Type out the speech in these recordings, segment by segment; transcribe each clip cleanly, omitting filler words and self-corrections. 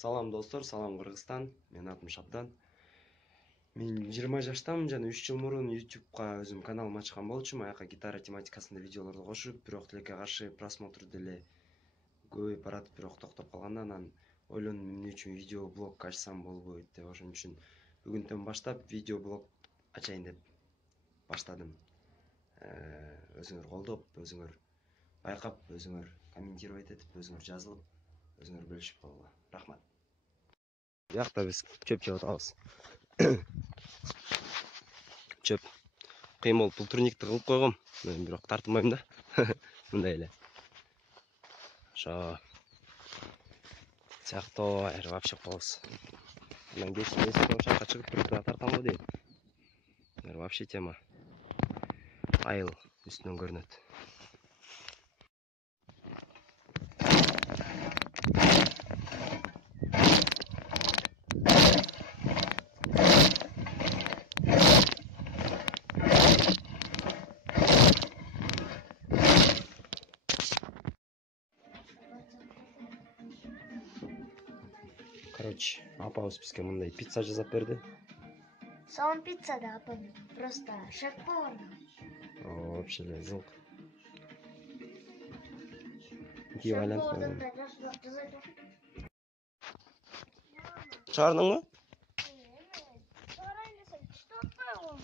Салам достор, салам Кыргызстан. Мен атым Шабдан. Мен 20 жаштамын жана 3 жыл мурун YouTube'га өзүм каналым ачкан болчумун. Аяка гитара тематикасында видеолорду кошуп, бирок тилекке каршы просмотр деле көбөйүп баратып, бирок токтоп калганда анан ойлондум эмне үчүн видео блог ачсам болбойт деп. Ошон үчүн бүгүнтөн баштап видео блог ачайын деп баштадым. Өзүңөр колдоп, өзүңөр байкап, өзүңөр комментировать этип, өзүңөр жазылып, өзүңөр бөлүшүп койгула. Рахмат. Бияқта біз чөп жеп атабыз. Чөп кыйын болуп бул турникти кылып койгом. Мен бирок тартылбайм да. Мындай эле. Ошо сыяктуу эр вообще кылабыз. Анан кечке эсиктен ошакка чыгып туруп тартамбы дейм. Вообще тема. Айыл үстүнөн көрүнөт. Короче, апабыз бизге мындай пицца жасап берди. Сам пицца да апам просто шеф-повар. Вообще зылк. Чыгардыңбы? Чыгарайын десем, күчтү атпай койгом.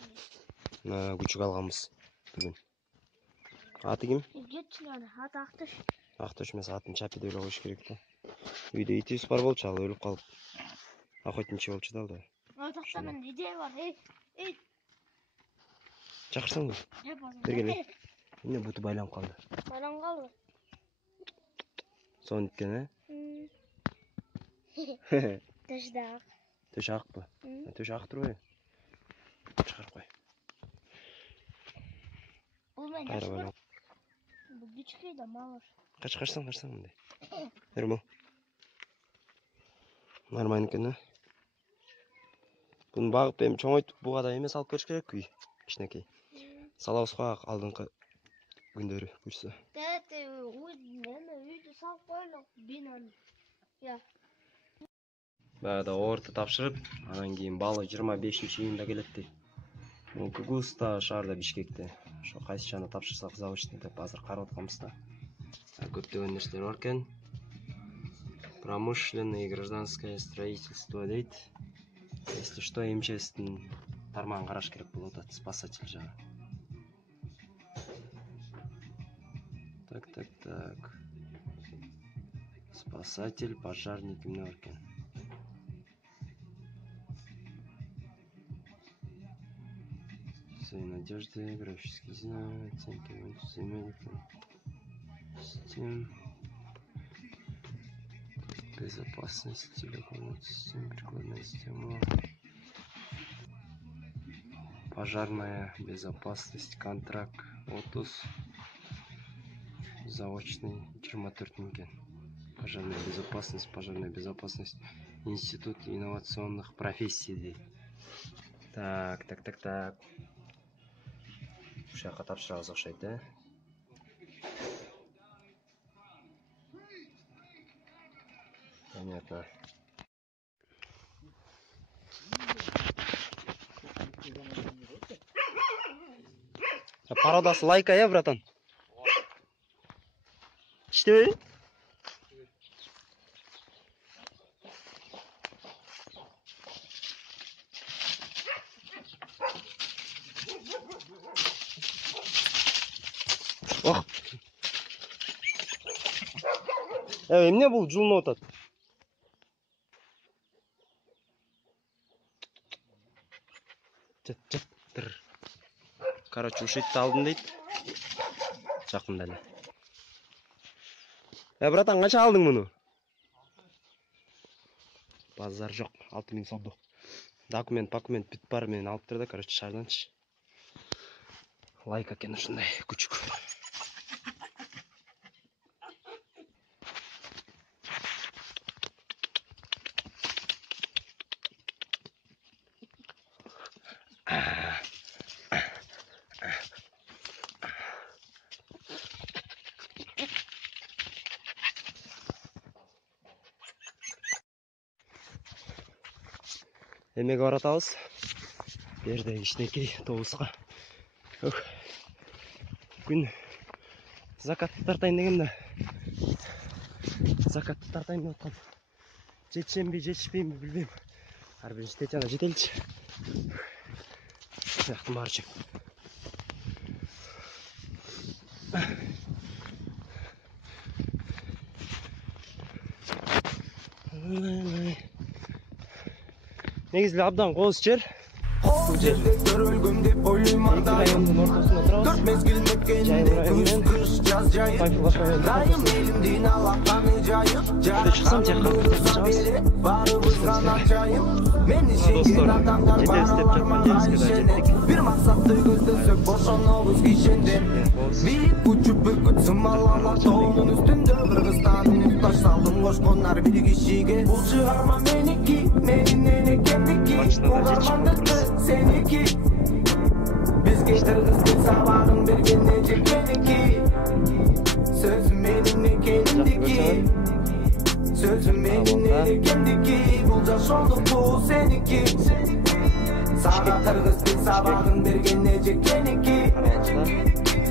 Күчүк алганбыз бүгүн. Аты ким? Кетчилер, аты Актыш. Актыш эмес, атын Чапи деп коюш керек да. Үйдө итибиз бар болчу, ал өлүп калып. Охотничий болчу да ал. Атакта мен идея бар. Эй. Чакырсаңбы? Бергеле. Эмне буту байланып калды? Байланып калды. Сон иткен, Төшдак. Төш акпы? Төш ак турбайбы? Чыгарып кой. Бул мен жакшы. Бул кичке да малыш. Качсаң мындай. Нормал. Нормально экен, Буну багып эми чоңойтуп буга да эмес алып бериш керек үй. Кичинекей. Салабыз го алдыңкы күндөрү буйрса. Үйдү салып коелук, бинаны. Я. Баягыда орто тапшырып, анан кийин балы 25-июнда келет дейт. Кугуста шаарда Бишкекте. Ошо кайсы жана тапшырсак завочный деп азыр карап атканбыз да. Көптөгөн нерселер бар экен. Промышленное и гражданское строительство дейт. Если что, МЧСтин тармагын караш керек болуп атат, спасатель жагы. Так. Спасатель, пожарник эмне бар экен? Свои надежды, графический дизайн, оценки, систем, безопасность, телефонная система, прикладная система, пожарная безопасность, контракт, отус, заочный 24 миллион. Пожарная безопасность, институт инновационных профессий. Так. Ушака тапшырабыз окшойт, Понятно. Пародасы лайка, братан? İşte Oh. Эмне бул жылынып атат? Жыттыр. Короче, ушитти алдым дейт. Жакында эле. Братан, канча алдың муну? Базар жок, 6000 сомдо. Документ бүт бар менен алыптыр да, короче, шаарданчы. Лайк экен ушундай күчүк. Эмеге баратабыз. Берде кичинекей тобузга. Күн закатты тартайын дегенде. Закатты тартайын деп аткан. Жетишемби, жетишпеймби билбейм. Ар биринчи статьяна жетеличи. Сыяктын баары чек. Негизи абдан кооз жер. Бул жерде көрөлгөм деп ойлойм ардайым. Төрт мезгил мекенинде күз, кыш, жаз жайып. Дайым элимдин алаканы жайып. Чыксам жакка чыгабыз. Баарыбызга начайым. Мени ишенген адамдар баарыбызга ишенет. Бир максатты көздөсөк бошонобуз кишенден. Бип учуп бүркүт сымалала тоонун үстүндө Кыргызстандын муктаж салдым кошкондар бир кишиге. Бул чыгарма меники, менин экендики. Угармандыкты seniki. Bizge Kırgız'ın sabahın bir genecik beniki. Sözüm benimle kendiki. Sözüm benimle kendiki. Bulacağız olduk bu seniki. Sağa Kırgız'ın sabahın bir genecik beniki.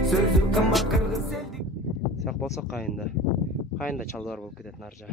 Sözüm kımbat Kırgız seldik. Sak bolsa kayında. Kayında çaldılar bulup gidetin arca.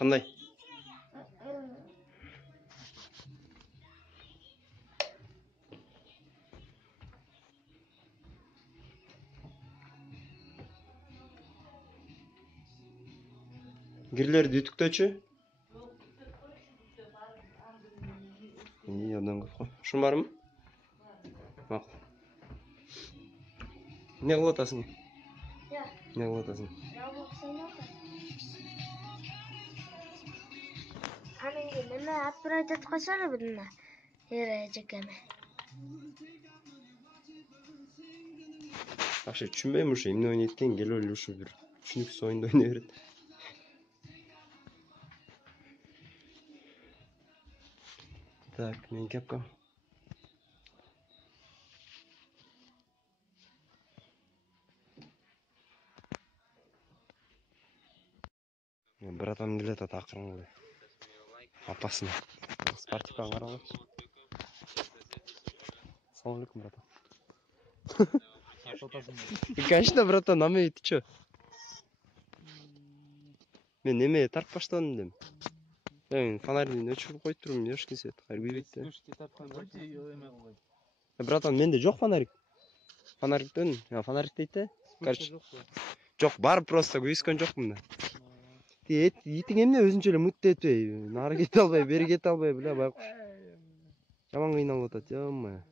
Qanday? Girilerde ütüktөчү? İyi adam көп. Şun barmı? Makul. Ne kılıp atasın? Ya. Ne kılıp atasın? Hangi neme apparat atqasana bunna. Yere çekeme. Вообще түшүнбөйм ушу эмне ойнойт экен, келип эле ушу бир түшүнүксүз оюнду ойной берет. Так, менин кепкам. Братан келет акырын эле. Опасно. Спартикан карабы. Ассалам алейкум, братан. Конечно, братан, аме ты чё? Мен неме тартып баштадым дем. Мен фонарьды өчүрүп коюп турмун, ешкин свет. Кайыр күйбөйт да. Братан, менде жок фонарик. Фонариктен, фонарик дейт да. Короче. Жок, бар просто күйүскөн жокмун да. Итиң эмне өзүнчө эле мутты этпей, нары кете албай, бери кете албай, бля, байкуш. Жаман кыйналып атат, жаман.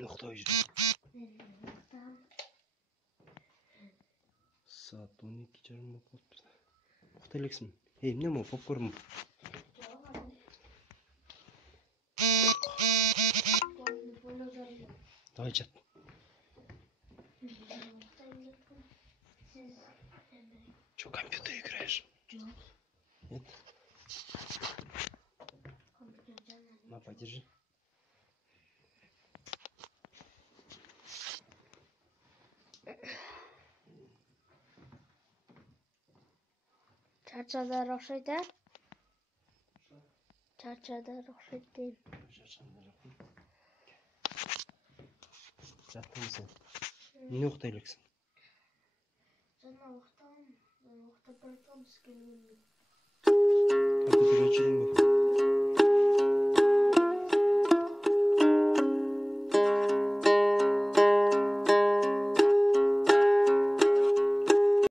Нуктай жүрөт. Saat 12:30 болуп калыптыр. Укта элексиң. Эмне могу попкорн? Давай чат. Чё, в компьютер играешь? Нет? На, подержи. Çarçalar okşayt ha? Çarçalar okşayt deyim. Жаттыңбы сен? Эмне уктай элексиң? Жана уктап баратам, биз келгенде. Компьютер өчүрдүңбү?